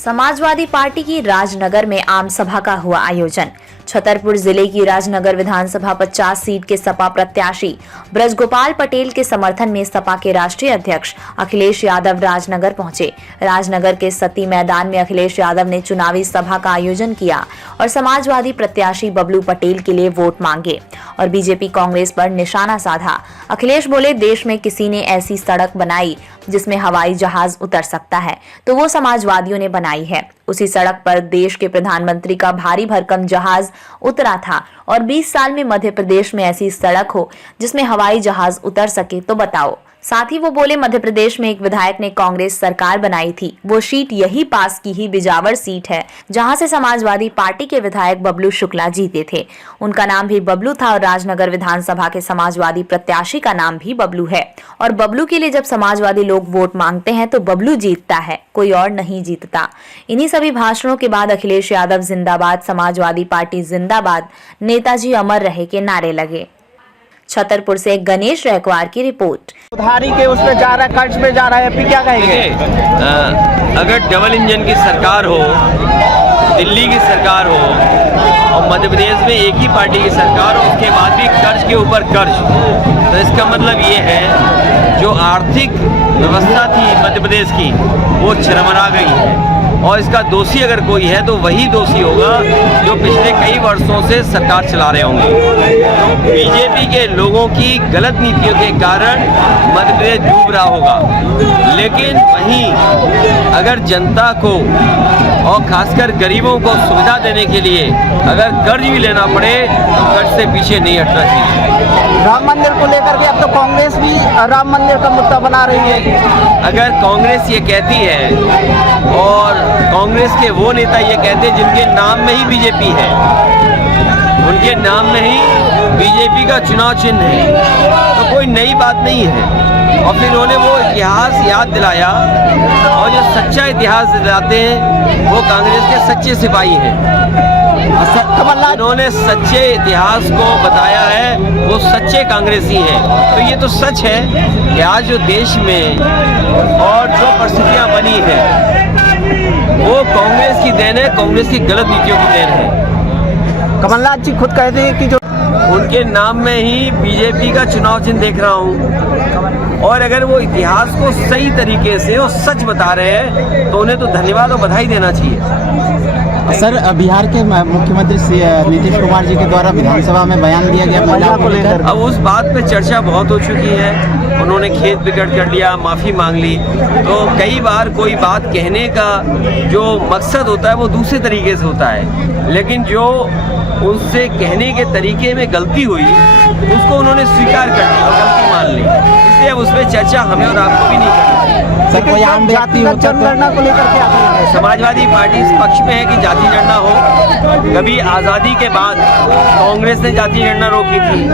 Samajwadi party की राजनगर में आम सभा का हुआ आयोजन। छतरपुर जिले की राजनगर विधानसभा 50 सीट के सपा प्रत्याशी ब्रजगोपाल पटेल के समर्थन में सपा के राष्ट्रीय अध्यक्ष अखिलेश यादव राजनगर पहुंचे। राजनगर के सती मैदान में अखिलेश यादव ने चुनावी सभा का आयोजन किया और समाजवादी प्रत्याशी बबलू पटेल के लिए वोट मांगे और बीजेपी कांग्रेस पर निशाना साधा। अखिलेश बोले, देश में किसी ने ऐसी सड़क बनाई जिसमें हवाई जहाज उतर सकता है तो वो समाजवादियों ने बनाई है। उसी सड़क पर देश के प्रधानमंत्री का भारी भरकम जहाज उतरा था और 20 साल में मध्य प्रदेश में ऐसी सड़क हो जिसमें हवाई जहाज उतर सके तो बताओ। साथ ही वो बोले, मध्य प्रदेश में एक विधायक ने कांग्रेस सरकार बनाई थी, वो सीट यही पास की ही बिजावर सीट है जहां से समाजवादी पार्टी के विधायक बबलू शुक्ला जीते थे। उनका नाम भी बबलू था और राजनगर विधानसभा के समाजवादी प्रत्याशी का नाम भी बबलू है और बबलू के लिए जब समाजवादी लोग वोट मांगते हैं तो बबलू जीतता है, कोई और नहीं जीतता। इन्हीं सभी भाषणों के बाद अखिलेश यादव जिंदाबाद, समाजवादी पार्टी जिंदाबाद, नेताजी अमर रहे के नारे लगे। छतरपुर से गणेश रैकवार की रिपोर्ट। उधारी के उस पे जा रहा है, कर्ज पे जा रहा है, अभी क्या कहेंगे? अगर डबल इंजन की सरकार हो, दिल्ली की सरकार हो और मध्य प्रदेश में एक ही पार्टी की सरकार हो, उसके बाद भी कर्ज के ऊपर कर्ज, तो इसका मतलब ये है जो आर्थिक व्यवस्था थी मध्य प्रदेश की वो चरमरा गई है और इसका दोषी अगर कोई है तो वही दोषी होगा जो पिछले कई वर्षों से सरकार चला रहे होंगे। तो बीजेपी के लोगों की गलत नीतियों के कारण मध्य प्रदेश डूब रहा होगा, लेकिन वहीं अगर जनता को और खासकर गरीबों को सुविधा देने के लिए अगर कर्ज भी लेना पड़े तो कर्ज से पीछे नहीं हटना चाहिए। राम मंदिर को लेकर के अब तो कांग्रेस भी राम मंदिर का मुद्दा बना रही है। अगर कांग्रेस ये कहती है और कांग्रेस के वो नेता ये कहते हैं जिनके नाम में ही बीजेपी है, उनके नाम में ही बीजेपी का चुनाव चिन्ह है, तो कोई नई बात नहीं है। और फिर उन्होंने वो इतिहास याद दिलाया और जो सच्चा इतिहास दिलाते हैं वो कांग्रेस के सच्चे सिपाही हैं। उन्होंने सच्चे इतिहास को बताया है, वो सच्चे कांग्रेसी हैं। तो ये तो सच है कि आज जो देश में और जो परिस्थितियां बनी है वो कांग्रेस की देन है, कांग्रेस की गलत नीतियों की देन है। कमलनाथ जी खुद कहते हैं कि जो उनके नाम में ही बीजेपी का चुनाव चिन्ह देख रहा हूँ और अगर वो इतिहास को सही तरीके से और सच बता रहे हैं तो उन्हें तो धन्यवाद और बधाई देना चाहिए। सर, बिहार के मुख्यमंत्री नीतीश कुमार जी के द्वारा विधानसभा में बयान दिया गया महिला को लेकर, अब उस बात पे चर्चा बहुत हो चुकी है। उन्होंने खेत बिगड़ कर लिया, माफ़ी मांग ली, तो कई बार कोई बात कहने का जो मकसद होता है वो दूसरे तरीके से होता है, लेकिन जो उनसे कहने के तरीके में गलती हुई उसको उन्होंने स्वीकार कर ली और गलती मान ली, इसलिए अब उस पर चर्चा हमें और आपको भी नहीं करनी। सर, कोई आम व्यक्ति जनगणना को लेकर क्या कहेंगे? समाजवादी पार्टी इस पक्ष में है कि जाति गणना हो। कभी आज़ादी के बाद कांग्रेस ने जाति गणना रोकी थी,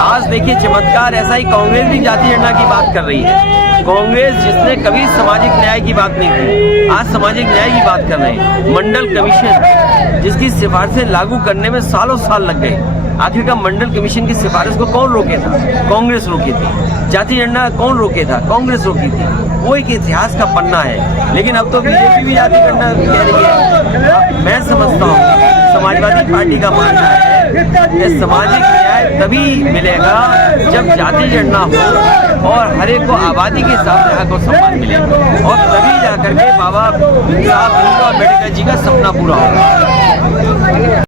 आज देखिए चमत्कार ऐसा ही कांग्रेस भी जाति गणना की बात कर रही है। कांग्रेस जिसने कभी सामाजिक न्याय की बात नहीं की, आज सामाजिक न्याय की बात कर रहे हैं। मंडल कमीशन जिसकी सिफारिशें लागू करने में सालों साल लग गए, आखिरकार मंडल कमीशन की सिफारिश को कौन रोके था? कांग्रेस रोकी थी। जाति गणना कौन रोके था? कांग्रेस रोकी थी। वो एक इतिहास का पन्ना है, लेकिन अब तो बीजेपी भी जाति गणना कह रही है। मैं समझता हूँ समाजवादी पार्टी का मानना है कि सामाजिक न्याय तभी मिलेगा जब जाति गणना हो और हर एक को आबादी के हिसाब से हक और सम्मान मिले और तभी जाकर के बाबा साहब भीमराव अम्बेडकर जी का सपना पूरा होगा।